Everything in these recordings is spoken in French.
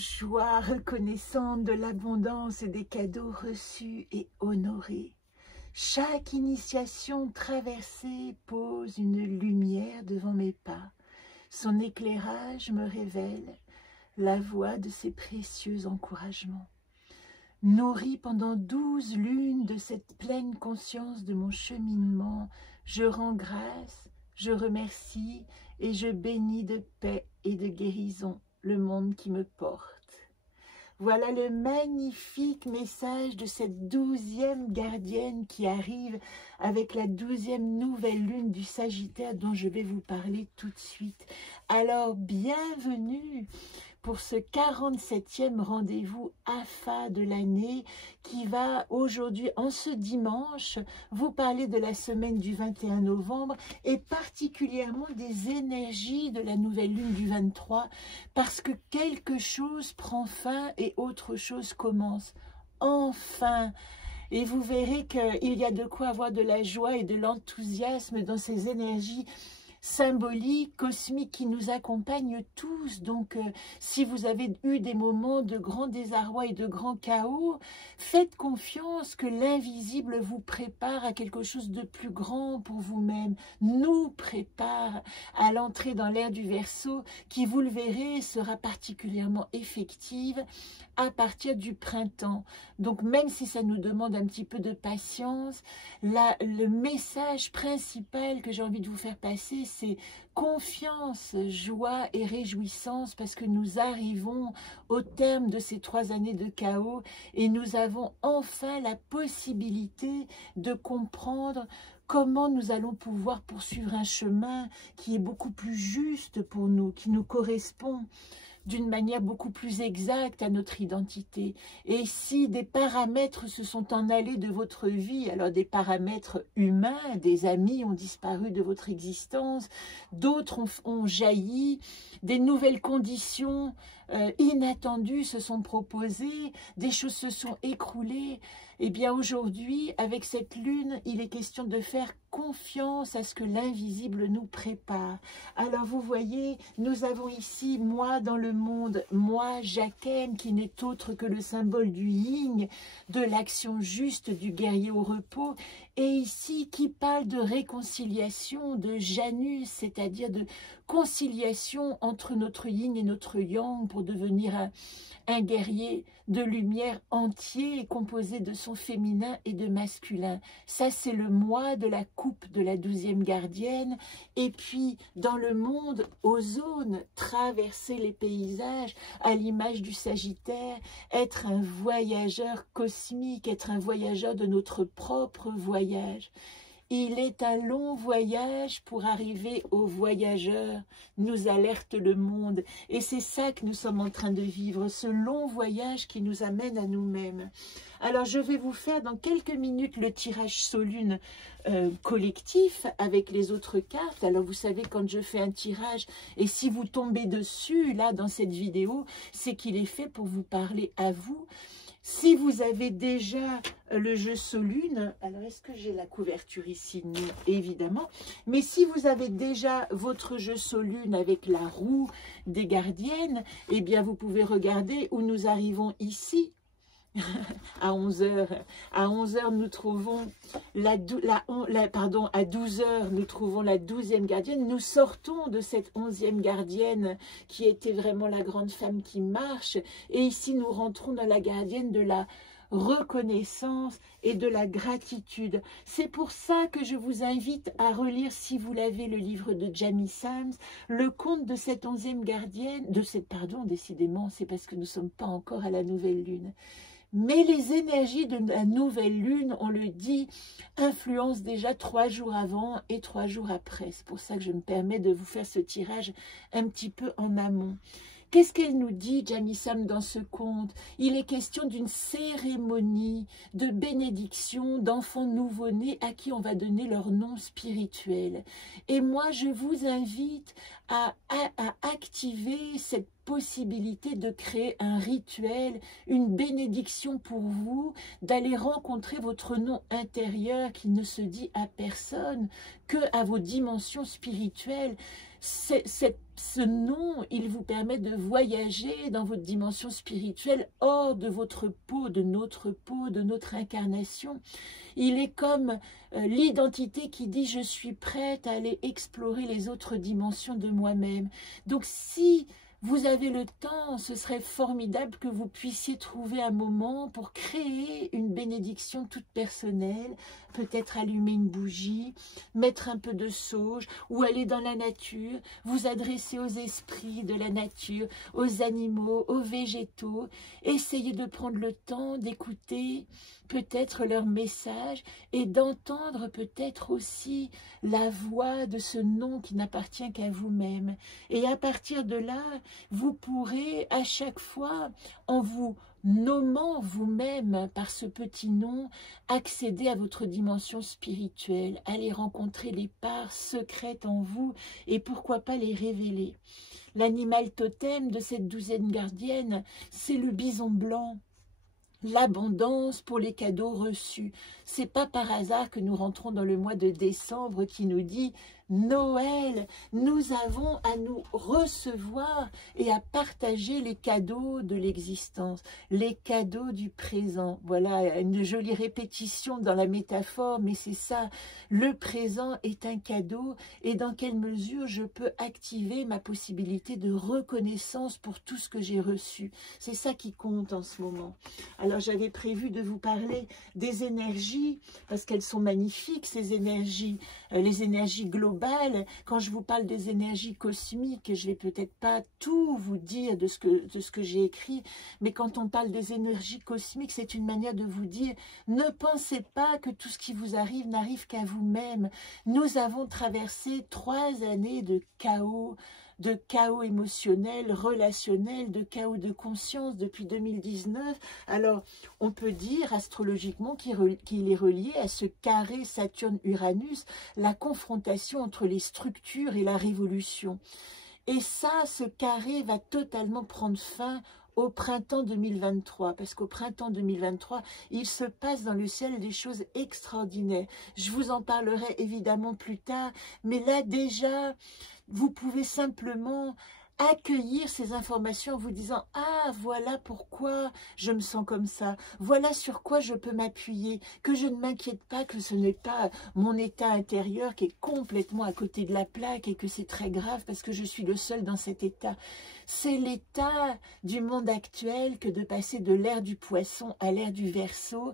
joie reconnaissante de l'abondance des cadeaux reçus et honorés. Chaque initiation traversée pose une lumière devant mes pas. Son éclairage me révèle la voie de ses précieux encouragements. Nourri pendant 12 lunes de cette pleine conscience de mon cheminement, je rends grâce, je remercie et je bénis de paix et de guérison le monde qui me porte. Voilà le magnifique message de cette 12e gardienne qui arrive avec la 12e nouvelle lune du Sagittaire dont je vais vous parler tout de suite. Alors, bienvenue pour ce 47e rendez-vous AFA de l'année qui va aujourd'hui, en ce dimanche, vous parler de la semaine du 21 novembre et particulièrement des énergies de la nouvelle lune du 23 parce que quelque chose prend fin et autre chose commence. Enfin! Et vous verrez qu'il y a de quoi avoir de la joie et de l'enthousiasme dans ces énergies symbolique, cosmique qui nous accompagne tous. Donc, si vous avez eu des moments de grand désarroi et de grand chaos, faites confiance que l'invisible vous prépare à quelque chose de plus grand pour vous-même, nous prépare à l'entrée dans l'ère du Verseau qui, vous le verrez, sera particulièrement effective à partir du printemps. Donc, même si ça nous demande un petit peu de patience, le message principal que j'ai envie de vous faire passer, c'est confiance, joie et réjouissance parce que nous arrivons au terme de ces 3 années de chaos et nous avons enfin la possibilité de comprendre comment nous allons pouvoir poursuivre un chemin qui est beaucoup plus juste pour nous, qui nous correspond d'une manière beaucoup plus exacte à notre identité. Et si des paramètres se sont en allés de votre vie, alors des paramètres humains, des amis ont disparu de votre existence, d'autres ont jailli, des nouvelles conditions inattendues se sont proposées, des choses se sont écroulées, et bien aujourd'hui, avec cette lune, il est question de faire confiance à ce que l'invisible nous prépare. Alors vous voyez, nous avons ici moi dans le monde, moi Jaqen, qui n'est autre que le symbole du yin, de l'action juste du guerrier au repos, et ici qui parle de réconciliation, de Janus, c'est-à-dire de conciliation entre notre yin et notre yang pour devenir un guerrier de lumière entier composé de son féminin et de masculin. Ça, c'est le moi de la coupe de la 12e gardienne. Et puis, dans le monde, ozone, traverser les paysages à l'image du Sagittaire, être un voyageur cosmique, être un voyageur de notre propre voyage. Il est un long voyage pour arriver au voyageur, nous alerte le monde. Et c'est ça que nous sommes en train de vivre, ce long voyage qui nous amène à nous-mêmes. Alors, je vais vous faire dans quelques minutes le tirage Solune collectif avec les autres cartes. Alors, vous savez, quand je fais un tirage, et si vous tombez dessus, là, dans cette vidéo, c'est qu'il est fait pour vous parler à vous. Si vous avez déjà le jeu Solune, alors est-ce que j'ai la couverture ici? Non, évidemment. Mais si vous avez déjà votre jeu Solune avec la roue des gardiennes, eh bien vous pouvez regarder où nous arrivons ici. À 11h. À 11h, nous trouvons à 12h, nous trouvons la 12e gardienne. Nous sortons de cette 11e gardienne qui était vraiment la grande femme qui marche. Et ici, nous rentrons dans la gardienne de la reconnaissance et de la gratitude. C'est pour ça que je vous invite à relire, si vous l'avez, le livre de Jamie Sams, le conte de cette 11e gardienne, décidément, c'est parce que nous ne sommes pas encore à la nouvelle lune. Mais les énergies de la nouvelle lune, on le dit, influencent déjà 3 jours avant et 3 jours après. C'est pour ça que je me permets de vous faire ce tirage un petit peu en amont. Qu'est-ce qu'elle nous dit, Jamie Sam, dans ce conte? Il est question d'une cérémonie de bénédiction d'enfants nouveau-nés à qui on va donner leur nom spirituel. Et moi, je vous invite à activer cette possibilité de créer un rituel, une bénédiction pour vous, d'aller rencontrer votre nom intérieur qui ne se dit à personne, que à vos dimensions spirituelles. ce nom, il vous permet de voyager dans votre dimension spirituelle hors de votre peau, de notre incarnation. Il est comme l'identité qui dit « je suis prête à aller explorer les autres dimensions de moi-même ». Donc si vous avez le temps, ce serait formidable que vous puissiez trouver un moment pour créer une bénédiction toute personnelle, peut-être allumer une bougie, mettre un peu de sauge ou aller dans la nature, vous adresser aux esprits de la nature, aux animaux, aux végétaux, essayez de prendre le temps d'écouter peut-être leur message et d'entendre peut-être aussi la voix de ce nom qui n'appartient qu'à vous-même. Et à partir de là, vous pourrez à chaque fois, en vous nommant vous-même par ce petit nom, accéder à votre dimension spirituelle, aller rencontrer les parts secrètes en vous et pourquoi pas les révéler. L'animal totem de cette douzaine gardienne, c'est le bison blanc. L'abondance pour les cadeaux reçus. C'est pas par hasard que nous rentrons dans le mois de décembre qui nous dit Noël. Nous avons à nous recevoir et à partager les cadeaux de l'existence, les cadeaux du présent. Voilà une jolie répétition dans la métaphore, mais c'est ça. Le présent est un cadeau et dans quelle mesure je peux activer ma possibilité de reconnaissance pour tout ce que j'ai reçu. C'est ça qui compte en ce moment. Alors j'avais prévu de vous parler des énergies, parce qu'elles sont magnifiques, ces énergies, les énergies globales. Quand je vous parle des énergies cosmiques, je ne vais peut-être pas tout vous dire de ce que j'ai écrit, mais quand on parle des énergies cosmiques, c'est une manière de vous dire, ne pensez pas que tout ce qui vous arrive n'arrive qu'à vous-même. Nous avons traversé 3 années de chaos émotionnel, relationnel, de chaos de conscience depuis 2019. Alors, on peut dire astrologiquement qu'il est relié à ce carré Saturne-Uranus, la confrontation entre les structures et la révolution. Et ça, ce carré va totalement prendre fin au printemps 2023, parce qu'au printemps 2023, il se passe dans le ciel des choses extraordinaires. Je vous en parlerai évidemment plus tard, mais là déjà, vous pouvez simplement accueillir ces informations en vous disant « Ah, voilà pourquoi je me sens comme ça, voilà sur quoi je peux m'appuyer, que je ne m'inquiète pas, que ce n'est pas mon état intérieur qui est complètement à côté de la plaque et que c'est très grave parce que je suis le seul dans cet état. » C'est l'état du monde actuel que de passer de l'ère du poisson à l'ère du Verseau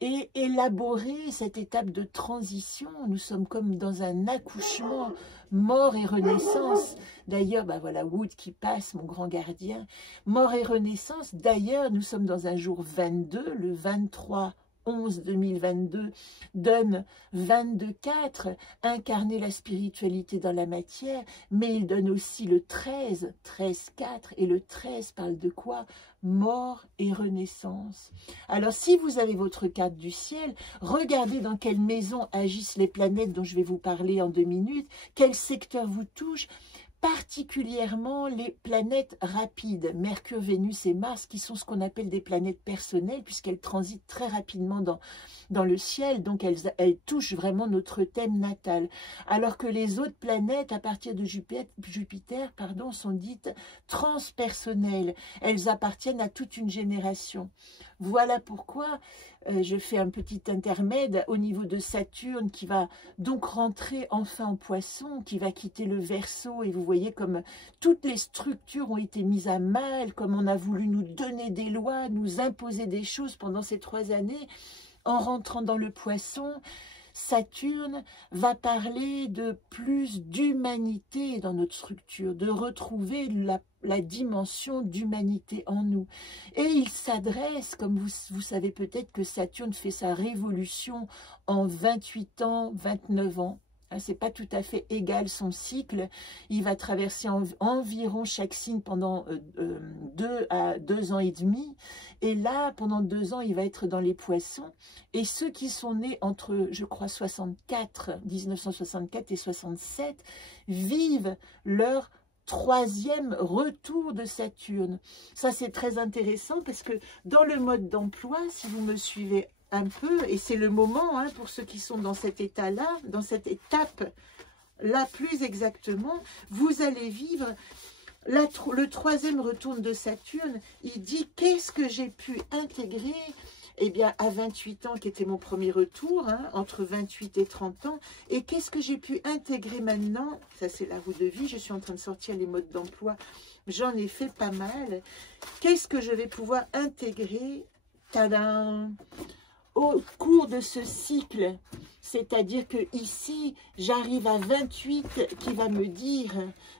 et élaborer cette étape de transition. Nous sommes comme dans un accouchement, mort et renaissance. D'ailleurs, ben voilà, Wood qui passe, mon grand gardien. Mort et renaissance. D'ailleurs, nous sommes dans un jour 22, le 23/11/2022, donne 22/4, incarner la spiritualité dans la matière, mais il donne aussi le 13/4, et le 13 parle de quoi? Mort et renaissance. Alors, si vous avez votre carte du ciel, regardez dans quelle maison agissent les planètes dont je vais vous parler en 2 minutes, quel secteur vous touche, particulièrement les planètes rapides, Mercure, Vénus et Mars, qui sont ce qu'on appelle des planètes personnelles, puisqu'elles transitent très rapidement dans le ciel, donc elles touchent vraiment notre thème natal. Alors que les autres planètes, à partir de Jupiter, sont dites transpersonnelles. Elles appartiennent à toute une génération. Voilà pourquoi je fais un petit intermède au niveau de Saturne qui va donc rentrer enfin en Poisson, qui va quitter le Verseau. Et vous voyez comme toutes les structures ont été mises à mal, comme on a voulu nous donner des lois, nous imposer des choses pendant ces 3 années. En rentrant dans le Poisson, Saturne va parler de plus d'humanité dans notre structure, de retrouver la dimension d'humanité en nous. Et il s'adresse, comme vous savez peut-être que Saturne fait sa révolution en 28 ans, 29 ans. C'est pas tout à fait égal son cycle. Il va traverser environ chaque signe pendant 2 à 2 ans et demi. Et là, pendant 2 ans, il va être dans les poissons. Et ceux qui sont nés entre, je crois, 1964 et 67, vivent leur 3e retour de Saturne. Ça, c'est très intéressant parce que dans le mode d'emploi, si vous me suivez un peu, et c'est le moment pour ceux qui sont dans cet état-là, dans cette étape là plus exactement, vous allez vivre le troisième retour de Saturne. Il dit, qu'est-ce que j'ai pu intégrer? Eh bien, à 28 ans, qui était mon premier retour, hein, entre 28 et 30 ans, et qu'est-ce que j'ai pu intégrer maintenant? Ça, c'est la roue de vie, je suis en train de sortir les modes d'emploi, j'en ai fait pas mal. Qu'est-ce que je vais pouvoir intégrer? Tadam! Au cours de ce cycle, c'est-à-dire que ici, j'arrive à 28, qui va me dire,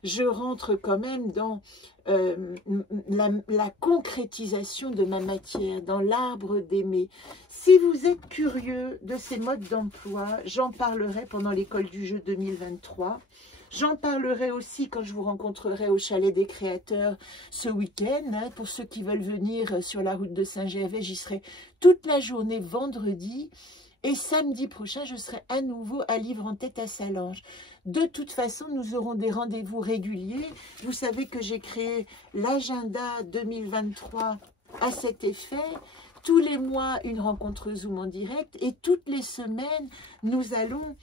je rentre quand même dans la concrétisation de ma matière, dans l'arbre d'aimer. Si vous êtes curieux de ces modes d'emploi, j'en parlerai pendant l'école du jeu 2023. J'en parlerai aussi quand je vous rencontrerai au Chalet des Créateurs ce week-end. Hein, pour ceux qui veulent venir sur la route de Saint-Gervais, j'y serai toute la journée vendredi. Et samedi prochain, je serai à nouveau à Livre en Tête à Salange. De toute façon, nous aurons des rendez-vous réguliers. Vous savez que j'ai créé l'agenda 2023 à cet effet. Tous les mois, une rencontre Zoom en direct. Et toutes les semaines, nous allons,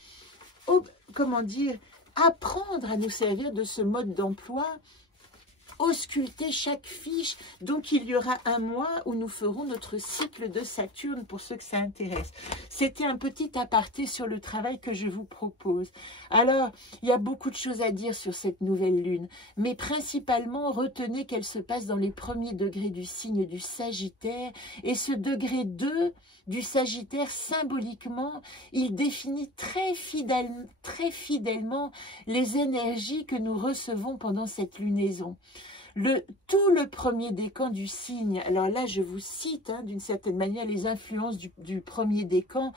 comment dire, apprendre à nous servir de ce mode d'emploi, ausculter chaque fiche. Donc il y aura un mois où nous ferons notre cycle de Saturne pour ceux que ça intéresse. C'était un petit aparté sur le travail que je vous propose. Alors, il y a beaucoup de choses à dire sur cette nouvelle lune, mais principalement retenez qu'elle se passe dans les premiers degrés du signe du Sagittaire, et ce degré 2 du Sagittaire, symboliquement, il définit très fidèlement les énergies que nous recevons pendant cette lunaison. Tout le premier décan du signe, alors là je vous cite hein, d'une certaine manière les influences du premier décan,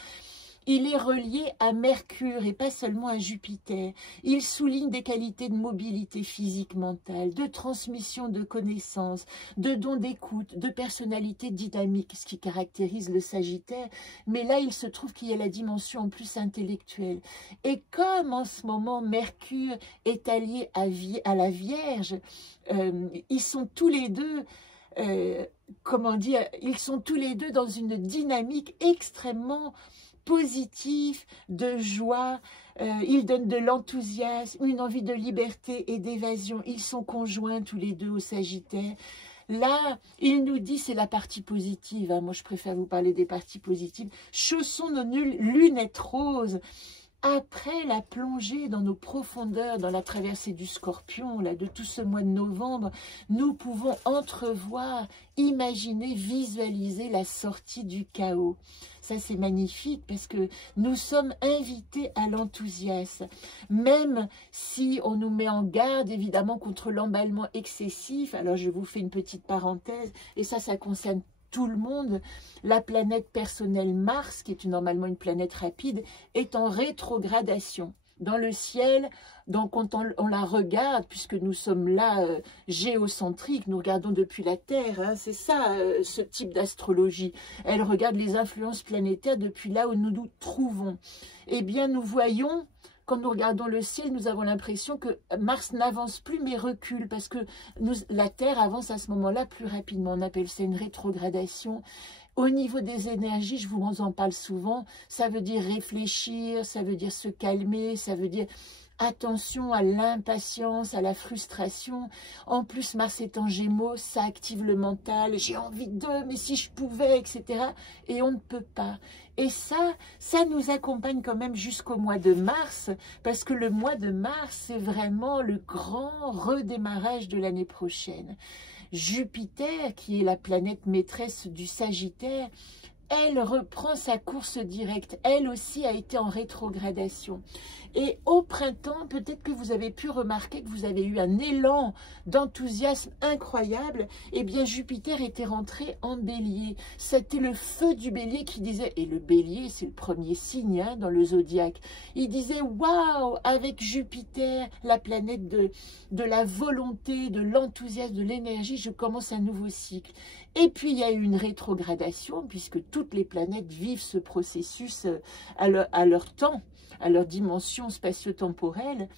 il est relié à Mercure et pas seulement à Jupiter. Il souligne des qualités de mobilité physique, mentale, de transmission de connaissances, de dons d'écoute, de personnalité dynamique, ce qui caractérise le Sagittaire. Mais là, il se trouve qu'il y a la dimension en plus intellectuelle. Et comme en ce moment, Mercure est allié à la Vierge, ils sont tous les deux... comment dire, ils sont tous les deux dans une dynamique extrêmement positif, de joie, ils donnent de l'enthousiasme, une envie de liberté et d'évasion. Ils sont conjoints tous les deux au Sagittaire. Là, il nous dit, c'est la partie positive, hein. Moi je préfère vous parler des parties positives. Chaussons nos lunettes roses. Après la plongée dans nos profondeurs, dans la traversée du Scorpion, là, de tout ce mois de novembre, nous pouvons entrevoir, imaginer, visualiser la sortie du chaos. Ça, c'est magnifique parce que nous sommes invités à l'enthousiasme. Même si on nous met en garde, évidemment, contre l'emballement excessif. Alors, je vous fais une petite parenthèse, et ça concerne tout le monde. La planète personnelle Mars, qui est normalement une planète rapide, est en rétrogradation. Dans le ciel, donc quand on la regarde, puisque nous sommes là géocentriques, nous regardons depuis la Terre, hein, c'est ça ce type d'astrologie. Elle regarde les influences planétaires depuis là où nous nous trouvons. Eh bien, nous voyons... Quand nous regardons le ciel, nous avons l'impression que Mars n'avance plus mais recule parce que la Terre avance à ce moment-là plus rapidement. On appelle ça une rétrogradation. Au niveau des énergies, je vous en parle souvent, ça veut dire réfléchir, ça veut dire se calmer, ça veut dire... Attention à l'impatience, à la frustration. En plus, Mars est en Gémeaux, ça active le mental. J'ai envie de, mais si je pouvais, etc. Et on ne peut pas. Et ça nous accompagne quand même jusqu'au mois de mars, parce que le mois de mars, c'est vraiment le grand redémarrage de l'année prochaine. Jupiter, qui est la planète maîtresse du Sagittaire, elle reprend sa course directe. Elle aussi a été en rétrogradation. Et au printemps, peut-être que vous avez pu remarquer que vous avez eu un élan d'enthousiasme incroyable. Eh bien, Jupiter était rentré en bélier. C'était le feu du bélier qui disait, et le bélier, c'est le premier signe hein, dans le zodiaque, il disait, waouh, avec Jupiter, la planète de la volonté, de l'enthousiasme, de l'énergie, je commence un nouveau cycle. Et puis, il y a eu une rétrogradation, puisque toutes les planètes vivent ce processus à leur temps, à leur dimension spatio-temporelle.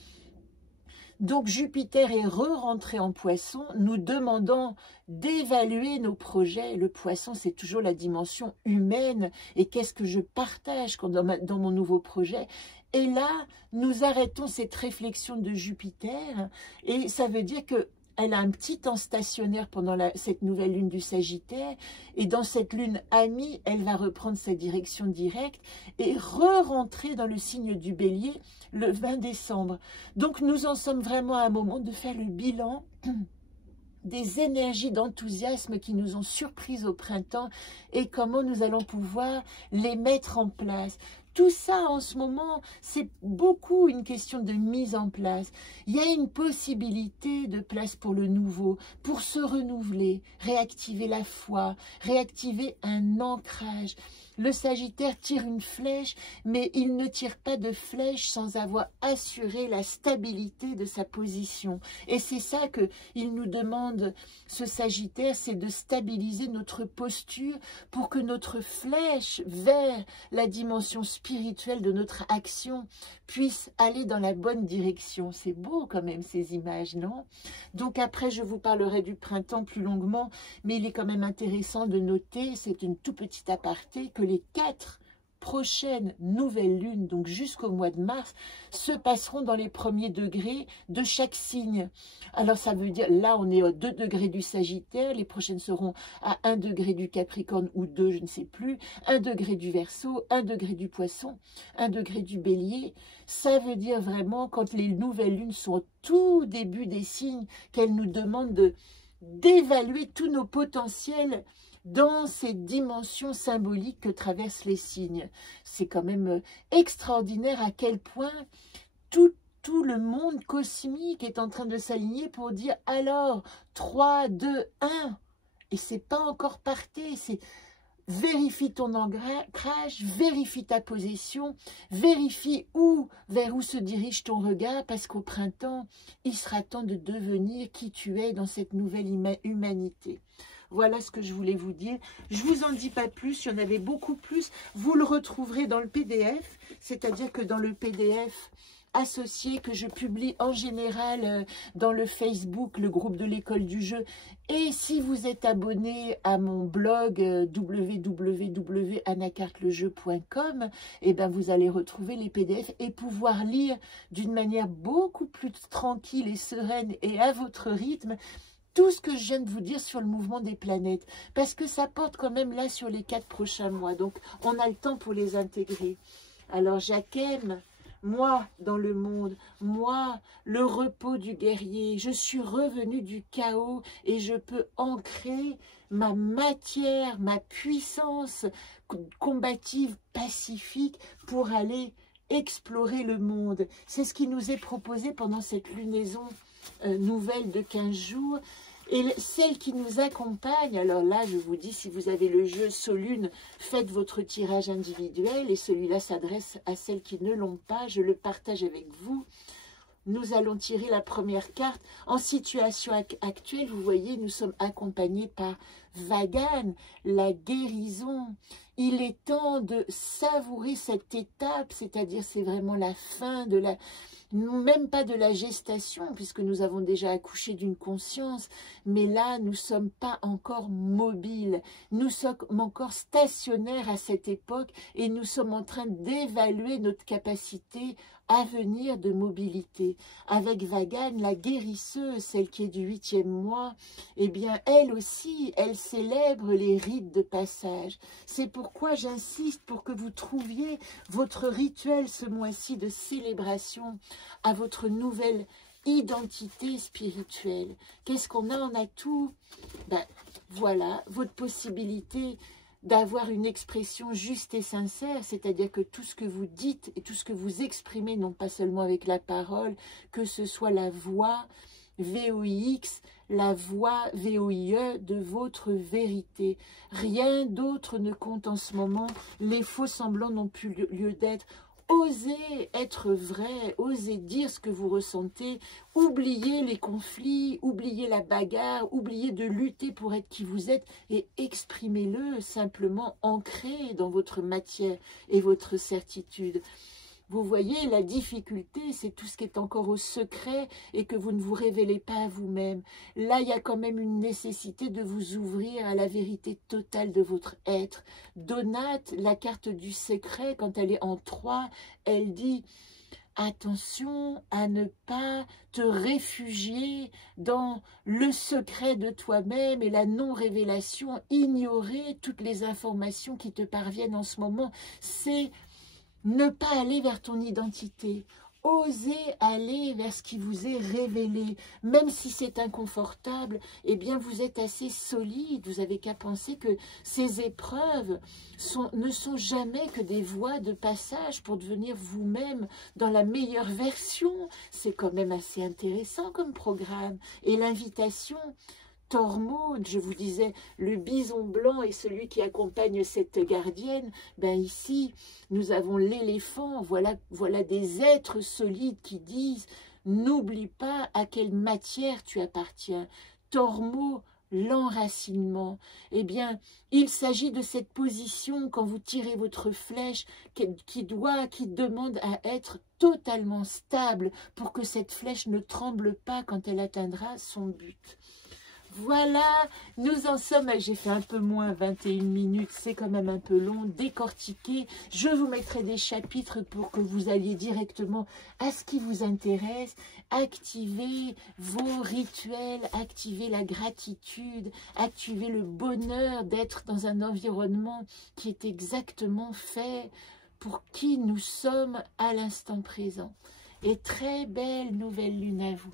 Donc, Jupiter est re-rentré en Poisson, nous demandant d'évaluer nos projets. Le Poisson, c'est toujours la dimension humaine. Et qu'est-ce que je partage dans mon nouveau projet? Et là, nous arrêtons cette réflexion de Jupiter et ça veut dire que elle a un petit temps stationnaire pendant cette nouvelle lune du Sagittaire. Et dans cette lune amie, elle va reprendre sa direction directe et re-rentrer dans le signe du Bélier le 20 décembre. Donc nous en sommes vraiment à un moment de faire le bilan des énergies d'enthousiasme qui nous ont surprises au printemps et comment nous allons pouvoir les mettre en place. Tout ça, en ce moment, c'est beaucoup une question de mise en place. Il y a une possibilité de place pour le nouveau, pour se renouveler, réactiver la foi, réactiver un ancrage. Le Sagittaire tire une flèche, mais il ne tire pas de flèche sans avoir assuré la stabilité de sa position. Et c'est ça qu'il nous demande, ce Sagittaire, c'est de stabiliser notre posture pour que notre flèche vers la dimension spirituelle de notre action puisse aller dans la bonne direction. C'est beau quand même ces images, non? Donc après, je vous parlerai du printemps plus longuement, mais il est quand même intéressant de noter, c'est une toute petite aparté, que les 4 prochaines nouvelles lunes, donc jusqu'au mois de mars, se passeront dans les premiers degrés de chaque signe. Alors ça veut dire, là on est à 2 degrés du Sagittaire, les prochaines seront à 1 degré du Capricorne ou 2, je ne sais plus, 1 degré du Verseau, 1 degré du Poisson, 1 degré du Bélier. Ça veut dire vraiment, quand les nouvelles lunes sont au tout début des signes, qu'elles nous demandent d'évaluer tous nos potentiels dans ces dimensions symboliques que traversent les signes. C'est quand même extraordinaire à quel point tout le monde cosmique est en train de s'aligner pour dire alors 3, 2, 1. Et c'est pas encore parté, c'est vérifie ton ancrage, vérifie ta position, vérifie vers où se dirige ton regard, parce qu'au printemps, il sera temps de devenir qui tu es dans cette nouvelle humanité. Voilà ce que je voulais vous dire. Je ne vous en dis pas plus, il y en avait beaucoup plus. Vous le retrouverez dans le PDF, c'est-à-dire que dans le PDF associé que je publie en général dans le Facebook, le groupe de l'école du jeu. Et si vous êtes abonné à mon blog www.anacartelejeu.com, eh ben vous allez retrouver les PDF et pouvoir lire d'une manière beaucoup plus tranquille et sereine et à votre rythme tout ce que je viens de vous dire sur le mouvement des planètes, parce que ça porte quand même là sur les 4 prochains mois, donc on a le temps pour les intégrer. Alors j'aime, moi dans le monde, moi le repos du guerrier, je suis revenu du chaos et je peux ancrer ma matière, ma puissance combative, pacifique pour aller explorer le monde. C'est ce qui nous est proposé pendant cette lunaison nouvelle de 15 jours. Et celle qui nous accompagne, alors là je vous dis, si vous avez le jeu Solune, faites votre tirage individuel et celui-là s'adresse à celles qui ne l'ont pas, je le partage avec vous. Nous allons tirer la première carte. En situation actuelle, vous voyez, nous sommes accompagnés par Vagan, la guérison. Il est temps de savourer cette étape, c'est-à-dire c'est vraiment la fin de la... Même pas de la gestation, puisque nous avons déjà accouché d'une conscience, mais là, nous ne sommes pas encore mobiles, nous sommes encore stationnaires à cette époque et nous sommes en train d'évaluer notre capacité à venir de mobilité. Avec Vagan, la guérisseuse, celle qui est du 8e mois, eh bien, elle aussi, elle célèbre les rites de passage. C'est pourquoi j'insiste pour que vous trouviez votre rituel ce mois-ci de célébration à votre nouvelle identité spirituelle. Qu'est-ce qu'on a? On a tout. Ben, voilà, votre possibilité d'avoir une expression juste et sincère, c'est-à-dire que tout ce que vous dites et tout ce que vous exprimez, non pas seulement avec la parole, que ce soit la voix, VOIX, la voix VOIE de votre vérité. Rien d'autre ne compte en ce moment, les faux semblants n'ont plus lieu d'être. Osez être vrai, osez dire ce que vous ressentez, oubliez les conflits, oubliez la bagarre, oubliez de lutter pour être qui vous êtes et exprimez-le simplement ancré dans votre matière et votre certitude. Vous voyez, la difficulté, c'est tout ce qui est encore au secret et que vous ne vous révélez pas à vous-même. Là, il y a quand même une nécessité de vous ouvrir à la vérité totale de votre être. Donate, la carte du secret, quand elle est en 3, elle dit « Attention à ne pas te réfugier dans le secret de toi-même et la non-révélation, ignorer toutes les informations qui te parviennent en ce moment. » C'est ne pas aller vers ton identité, oser aller vers ce qui vous est révélé, même si c'est inconfortable, eh bien vous êtes assez solide, vous n'avez qu'à penser que ces épreuves ne sont jamais que des voies de passage pour devenir vous-même dans la meilleure version. C'est quand même assez intéressant comme programme. Et l'invitation, Tormod, je vous disais, le bison blanc est celui qui accompagne cette gardienne. Ben ici, nous avons l'éléphant. Voilà des êtres solides qui disent « N'oublie pas à quelle matière tu appartiens. » Tormod, l'enracinement. Eh bien, il s'agit de cette position quand vous tirez votre flèche qui demande à être totalement stable pour que cette flèche ne tremble pas quand elle atteindra son but. Voilà, nous en sommes, j'ai fait un peu moins 21 minutes, c'est quand même un peu long, décortiqué. Je vous mettrai des chapitres pour que vous alliez directement à ce qui vous intéresse. Activez vos rituels, activez la gratitude, activez le bonheur d'être dans un environnement qui est exactement fait pour qui nous sommes à l'instant présent. Et très belle nouvelle lune à vous.